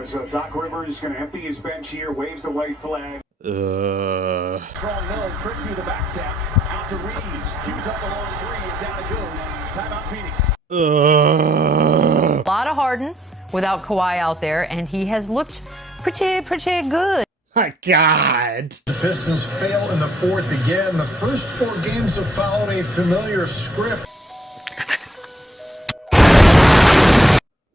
as Doc Rivers is going to empty his bench here, waves the white flag. Strong Miller, trick through the back tap, out to Reeves, cues up the long three, and down it goes. Timeout Phoenix. A lot of Harden without Kawhi out there, and he has looked pretty good. My God. The Pistons fail in the fourth again. The first 4 games have followed a familiar script.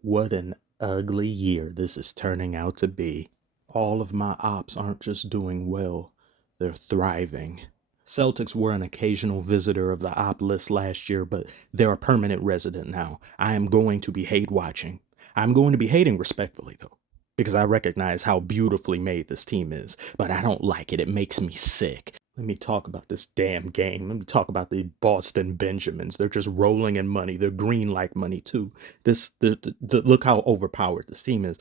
What an ugly year this is turning out to be. All of my ops aren't just doing well, they're thriving. Celtics were an occasional visitor of the op list last year, but they're a permanent resident now. I am going to be hate watching. I'm going to be hating respectfully, though, because I recognize how beautifully made this team is, but I don't like it. It makes me sick. Let me talk about this damn game. Let me talk about the Boston Benjamins. They're just rolling in money. They're green like money, too. Look how overpowered this team is.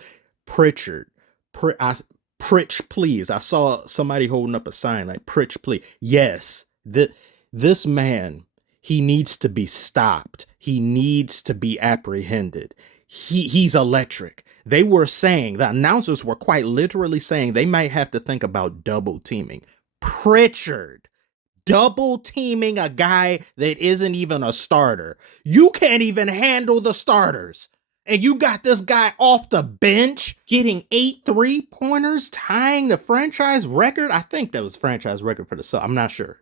Pritchard. Pritch, please. I saw somebody holding up a sign like, Pritch, please. Yes, this man, he needs to be stopped. He needs to be apprehended. He's electric. They were saying, the announcers were quite literally saying they might have to think about double teaming. Pritchard, double teaming a guy that isn't even a starter. You can't even handle the starters. And you got this guy off the bench getting 8 3-pointers, tying the franchise record. I think that was franchise record for the Celtics. I'm not sure.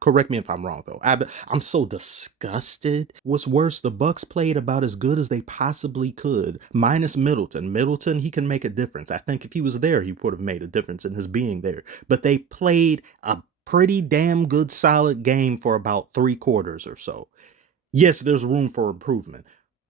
Correct me if I'm wrong, though. I'm so disgusted. What's worse, the Bucks played about as good as they possibly could, minus Middleton. Middleton, he can make a difference. I think if he was there, he would have made a difference in his being there. But they played a pretty damn good, solid game for about 3 quarters or so. Yes, there's room for improvement.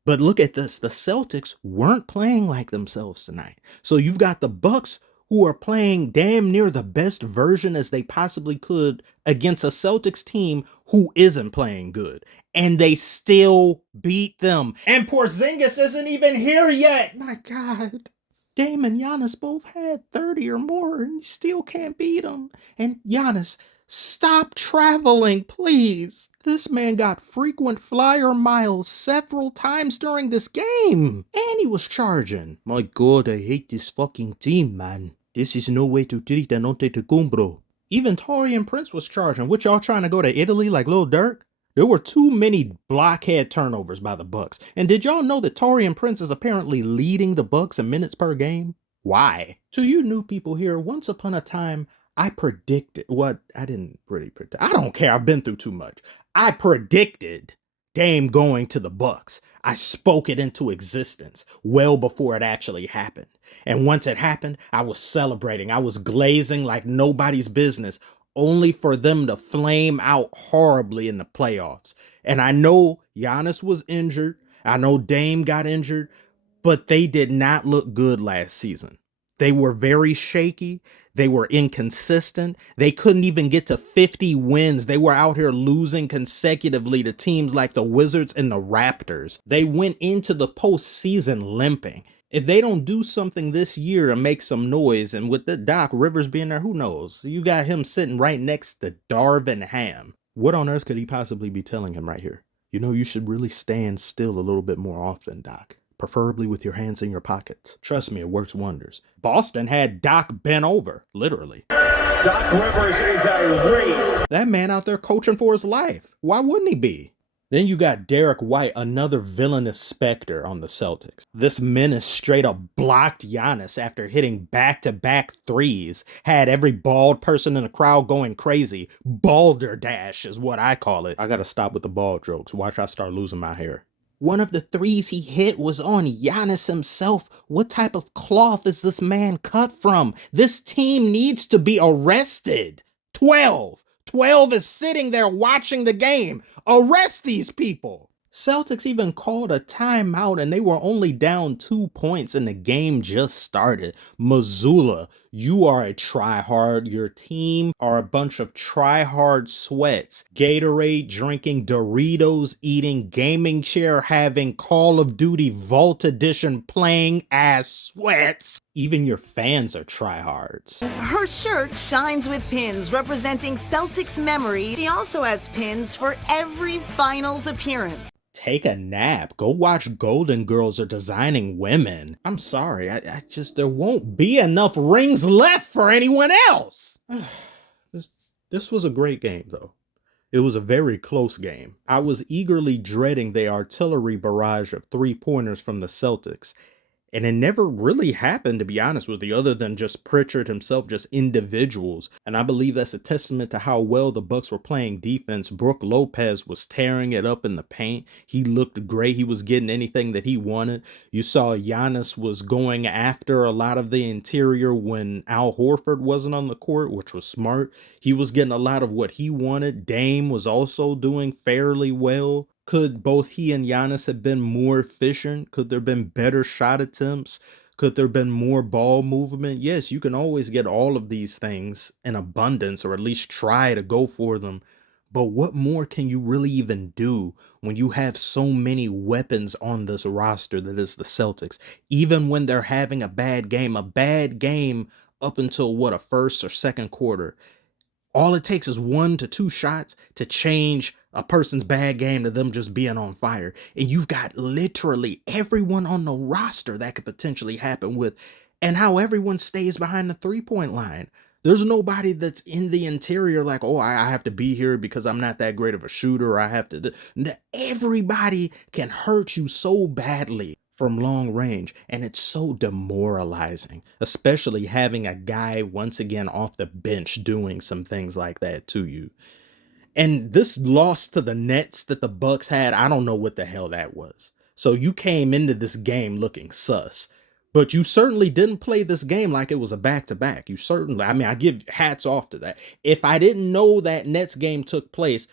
But look at this. The Celtics weren't playing like themselves tonight. So you've got the Bucks who are playing damn near the best version as they possibly could against a Celtics team who isn't playing good. And they still beat them. And Porzingis isn't even here yet. My God. Dame and Giannis both had 30 or more and you still can't beat them. And Giannis, stop traveling, please. This man got frequent flyer miles several times during this game. And he was charging. My God, I hate this fucking team, man. This is no way to treat an Antetokounmpo. Even Taurean Prince was charging. What, y'all trying to go to Italy like Lil Durk? There were too many blockhead turnovers by the Bucks. And did y'all know that Taurean Prince is apparently leading the Bucks in minutes per game? Why? To you new people here, once upon a time, I predicted what I didn't really predict. I don't care. I've been through too much. I predicted Dame going to the Bucks. I spoke it into existence well before it actually happened. And once it happened, I was celebrating. I was glazing like nobody's business, only for them to flame out horribly in the playoffs. And I know Giannis was injured. I know Dame got injured, but they did not look good last season. They were very shaky. They were inconsistent. They couldn't even get to 50 wins. They were out here losing consecutively to teams like the Wizards and the Raptors. They went into the postseason limping. If they don't do something this year to make some noise, and with the Doc Rivers being there, who knows? You got him sitting right next to Darvin Ham. What on earth could he possibly be telling him right here? You know, you should really stand still a little bit more often, Doc. Preferably with your hands in your pockets. Trust me, it works wonders. Boston had Doc bent over, literally. Doc Rivers is irate. That man out there coaching for his life. Why wouldn't he be? Then you got Derek White, another villainous specter on the Celtics. This menace straight up blocked Giannis after hitting back-to-back threes. Had every bald person in the crowd going crazy. Balderdash is what I call it. I gotta stop with the bald jokes. Watch I start losing my hair. One of the threes he hit was on Giannis himself. What type of cloth is this man cut from? This team needs to be arrested. 12 is sitting there watching the game. Arrest these people. Celtics even called a timeout and they were only down 2 points and the game just started. Mazzulla, you are a tryhard. Your team are a bunch of tryhard sweats. Gatorade drinking, Doritos eating, gaming chair having, Call of Duty Vault Edition playing ass sweats. Even your fans are tryhards. Her shirt shines with pins representing Celtics memory. She also has pins for every finals appearance. take a nap. Go watch Golden Girls or Designing Women. I'm sorry. I just, there won't be enough rings left for anyone else. This was a great game, though. It was a very close game. I was eagerly dreading the artillery barrage of three-pointers from the Celtics. And it never really happened, to be honest with you, other than just Pritchard himself, just individuals. And I believe that's a testament to how well the Bucks were playing defense. Brook Lopez was tearing it up in the paint. He looked great. He was getting anything that he wanted. You saw Giannis was going after a lot of the interior when Al Horford wasn't on the court, which was smart. He was getting a lot of what he wanted. Dame was also doing fairly well. Could both he and Giannis have been more efficient? Could there have been better shot attempts? Could there have been more ball movement? Yes, you can always get all of these things in abundance, or at least try to go for them. But what more can you really even do when you have so many weapons on this roster that is the Celtics? Even when they're having a bad game up until what, a first or second quarter. All it takes is 1 to 2 shots to change a person's bad game to them just being on fire. And you've got literally everyone on the roster that could potentially happen with, and how everyone stays behind the 3-point line. There's nobody that's in the interior like, oh, I have to be here because I'm not that great of a shooter, or I have to. Everybody can hurt you so badly from long range, and it's so demoralizing, especially having a guy once again off the bench doing some things like that to you. And this loss to the Nets that the Bucks had, I don't know what the hell that was. So you came into this game looking sus, but you certainly didn't play this game like it was a back-to-back. You certainly, I give hats off to that. If I didn't know that Nets game took place,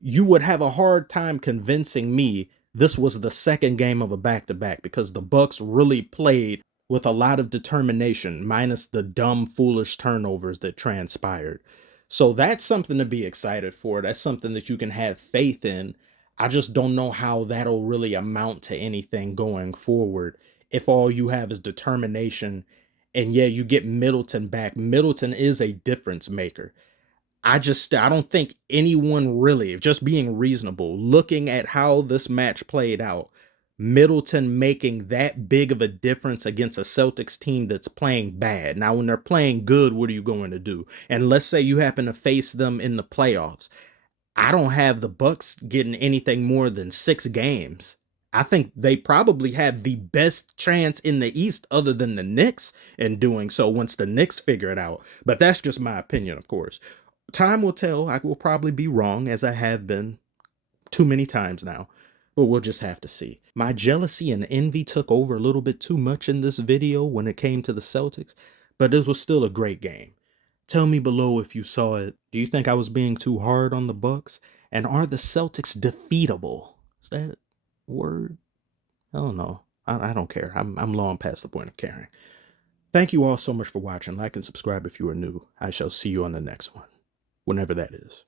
you would have a hard time convincing me this was the second game of a back-to-back, because the Bucks really played with a lot of determination, minus the dumb, foolish turnovers that transpired. So that's something to be excited for. That's something that you can have faith in. I just don't know how that'll really amount to anything going forward if all you have is determination. And yeah, you get Middleton back. Middleton is a difference maker. I don't think anyone really, just being reasonable, looking at how this match played out, Middleton making that big of a difference against a Celtics team that's playing bad. Now, when they're playing good, what are you going to do? And let's say you happen to face them in the playoffs. I don't have the Bucks getting anything more than 6 games. I think they probably have the best chance in the East other than the Knicks in doing so once the Knicks figure it out. But that's just my opinion, of course. Time will tell. I will probably be wrong, as I have been too many times now. But we'll just have to see. My jealousy and envy took over a little bit too much in this video when it came to the Celtics, but this was still a great game. Tell me below if you saw it. Do you think I was being too hard on the Bucks? And are the Celtics defeatable? Is that a word? I don't know. I don't care. I'm long past the point of caring. Thank you all so much for watching. Like and subscribe if you are new. I shall see you on the next one, whenever that is.